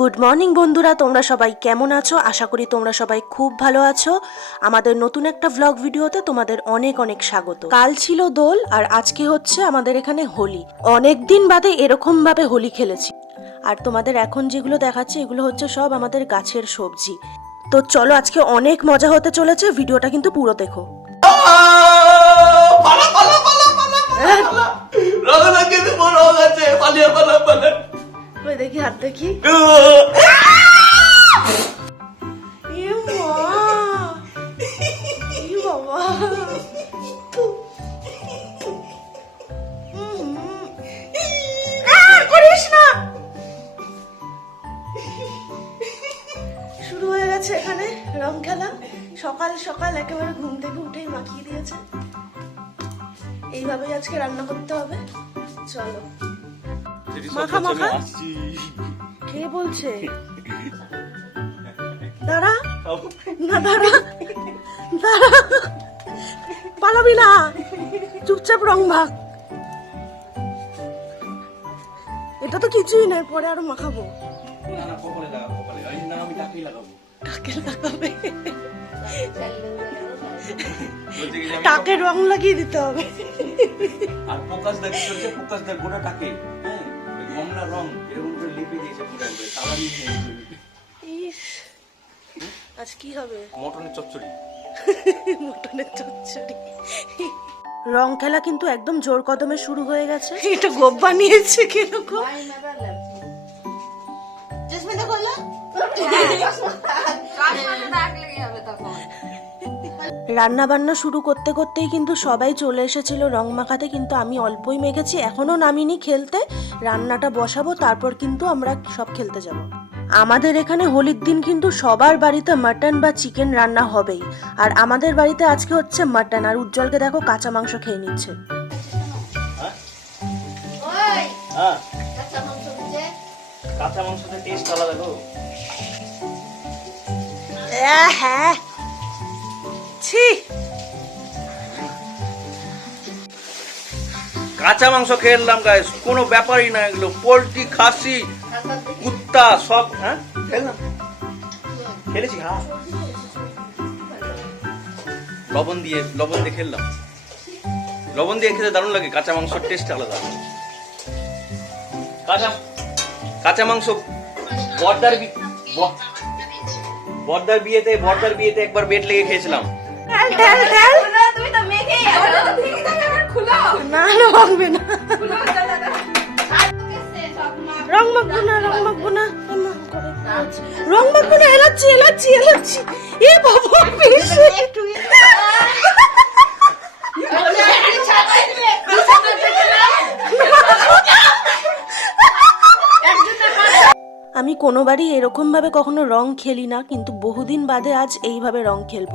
Good morning বন্ধুরা, তোমরা সবাই কেমন আছো? আশা করি তোমরা সবাই খুব ভালো আছো। আমাদের নতুন একটা ভ্লগ ভিডিওতে তোমাদের অনেক অনেক স্বাগত। কাল ছিল দোল আর আজকে হচ্ছে আমাদের এখানে হোলি। অনেক দিন বাদে এরকম ভাবে হোলি খেলেছি। আর তোমাদের এখন যেগুলো দেখাচ্ছে, এগুলো হচ্ছে সব আমাদের গাছের সবজি। তো চলো, আজকে অনেক মজা হতে চলেছে, ভিডিওটা কিন্তু পুরো দেখো। পালা পালা পালা পালা পালা। দেখি হাত দেখি। শুরু হয়ে গেছে এখানে রং খেলা। সকাল সকাল একেবারে ঘুম থেকে উঠেই মাখিয়ে দিয়েছে? এইভাবেই আজকে রান্না করতে হবে। চলো। মাখা মাখা। কে বলছে? দাঁড়া। না দাঁড়া। দাঁড়া। পালাবি না। চুপচাপ রং ভাগ। এটা তো কিছুই নয় পরে আরও মাখাবো। টাকি রং লাগিয়ে দিতে হবে? আর ফোকাস দেখ ফোকাস দেখ গোটা টাকে হ্যাঁ রং এরকম করে দিয়েছে পুরো একবারে তালা দিয়ে ইস আজ কি হবে? মটনের চচ্চড়ি। মটনের চচ্চড়ি। রং খেলা কিন্তু একদম জোর কদমে শুরু হয়ে গেছে। এটা গোপ বানিয়েছে কীরকম? রান্না বান্না শুরু করতে করতেই কিন্তু সবাই চলে এসেছিল রং মাখাতে কিন্তু আমি অল্পই মেখেছি এখনও নামিনি খেলতে। রান্নাটা বসাবো তারপর কিন্তু আমরা সব খেলতে যাব। আমাদের এখানে হোলির দিন কিন্তু সবার বাড়িতে মাটন বা চিকেন রান্না হবেই। আর আমাদের বাড়িতে আজকে হচ্ছে মাটন আর উজ্জ্বলকে দেখো কাঁচা মাংস খেয়ে নিচ্ছে। হ্যাঁ। কাঁচা মাংসতে টেস্ট আলাদা গো। হ্যাঁ। ছি। কাঁচা মাংস খেলাম গাইস কোনো ব্যাপারই না, এগুলো পোলট্রি, খাসি, কুত্তা, সব হ্যাঁ? খেলাম খেলেছি হ্যাঁ। লবণ দিয়ে লবণ দিয়ে খেললাম। লবণ দিয়ে খেতে দারুণ লাগে, কাঁচা মাংসর টেস্ট আলাদা। কাঁচা কাঁচা মাংস, বর্দার বর্দার বিয়েতে বর্দার বিয়েতে একবার বেড লেগে খেয়েছিলাম। ঢাল ঢাল ঢাল। তুমি তো না না ভাঙবে না। রং মাখবো না রং মাখবো না। রং মাখবো না এলাচ্ছি এলাচ্ছি এলাচ্ছি এ বাবা পিসে আমি কোনোবারই এরকমভাবে কখনো রং খেলি না, কিন্তু বহুদিন বাদে আজ এইভাবে রং খেলব।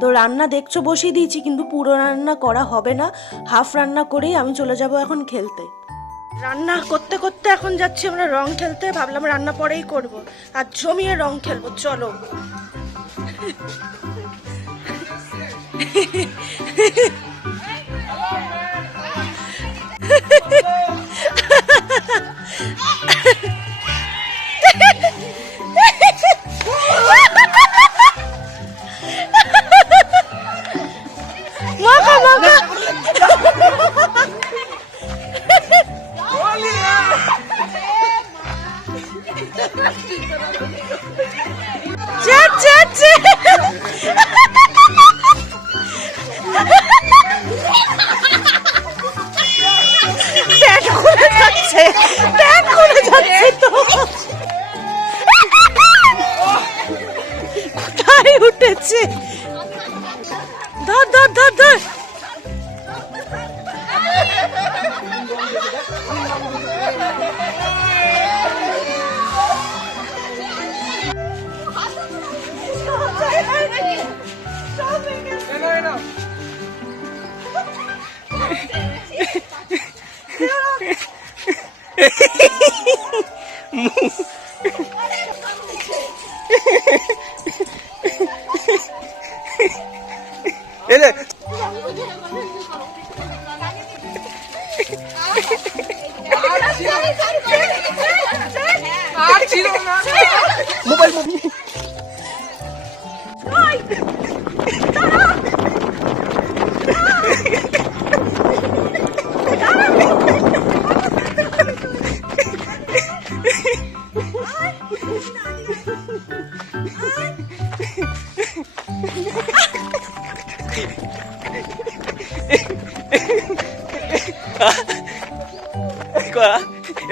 তো রান্না দেখছ বসিয়ে দিয়েছি, কিন্তু পুরো রান্না করা হবে না। হাফ রান্না করেই আমি চলে যাব এখন খেলতে। রান্না করতে করতে এখন যাচ্ছি আমরা রং খেলতে, ভাবলাম রান্না পরেই করব। আর জমিয়ে রং খেলব, চলো। ধর ধর ধর ধর এলে মোবাইল মোবাইল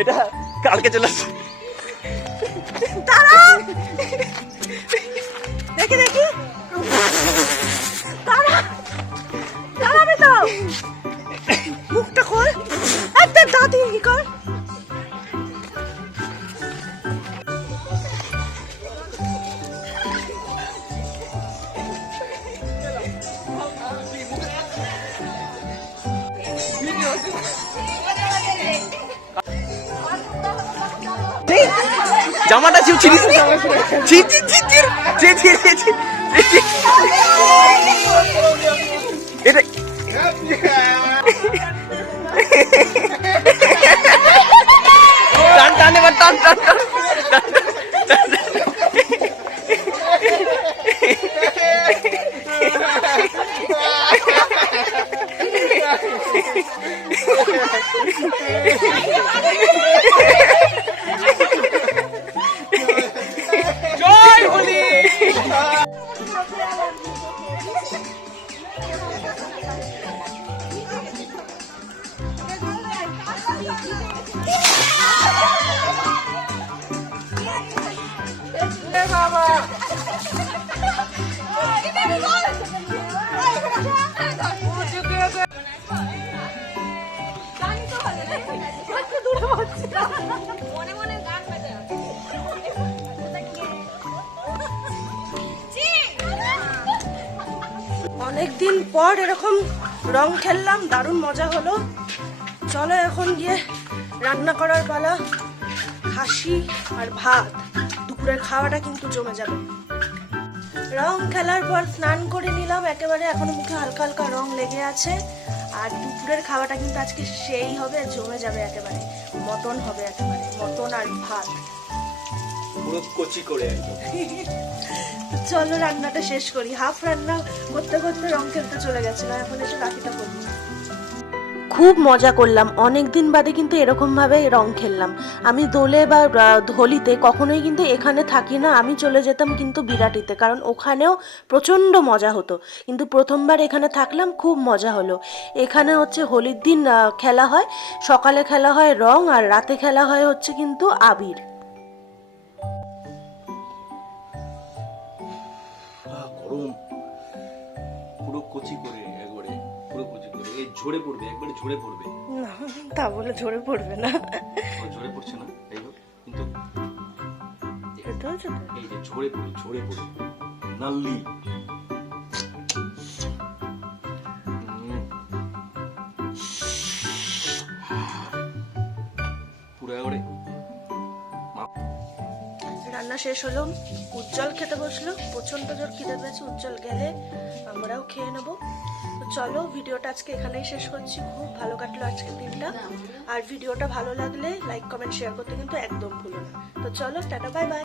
এটা কালকে চলে আসছে দেখি দেখি। তারা! তারা তো! জামাটা ছিল ছিঁড়ি ছি ছি ছি ছি ছি ছি ছি এটা টান টান এবার টান টান টান 别发了。অনেকদিন পর এরকম রং খেললাম, দারুণ মজা হলো। চলো এখন গিয়ে রান্না করার পালা খাসি আর ভাত, দুপুরের খাওয়াটা কিন্তু জমে যাবে। রং খেলার পর স্নান করে নিলাম, একেবারে এখনও মুখে হালকা হালকা রং লেগে আছে। আর দুপুরের খাওয়াটা কিন্তু আজকে সেই হবে, জমে যাবে একেবারে মটন হবে একেবারে মটন আর ভাত। পুরো কচি করে একদম। চলো রান্নাটা শেষ করি। হাফ রান্না করতে করতে রং খেলতে চলে গেছিলাম এখন এসে বাকিটা করব। খুব মজা করলাম। অনেক দিন বাদে কিন্তু এরকম ভাবে রং খেললাম। আমি দোলে বা হোলিতে কখনোই কিন্তু এখানে থাকি না আমি চলে যেতাম কিন্তু বিরাটিতে কারণ ওখানেও প্রচণ্ড মজা হতো। কিন্তু প্রথমবার এখানে থাকলাম খুব মজা হলো। এখানে হচ্ছে হোলির দিন খেলা হয়। সকালে খেলা হয় রং আর রাতে খেলা হয় হচ্ছে কিন্তু আবির। কচি করে একবারে পুরো কচি করে এই ঝরে পড়বে একবারে ঝরে পড়বে। না তা বলে ঝরে পড়বে না। ও ঝরে পড়ছে না এই হোক কিন্তু এই যে ঝরে পড়ে ঝরে পড়ে নাল্লি। রান্না শেষ হলো, উজ্জ্বল খেতে বসল, প্রচণ্ড জোর খিদে পেয়েছে, উজ্জ্বল গেলে আমরাও খেয়ে নেব। তো চলো, ভিডিওটা আজকে এখানেই শেষ করছি, খুব ভালো কাটলো আজকে দিনটা। আর ভিডিওটা ভালো লাগলে লাইক কমেন্ট শেয়ার করতে কিন্তু একদম ভুলো না। তো চলো, টাটা বাই বাই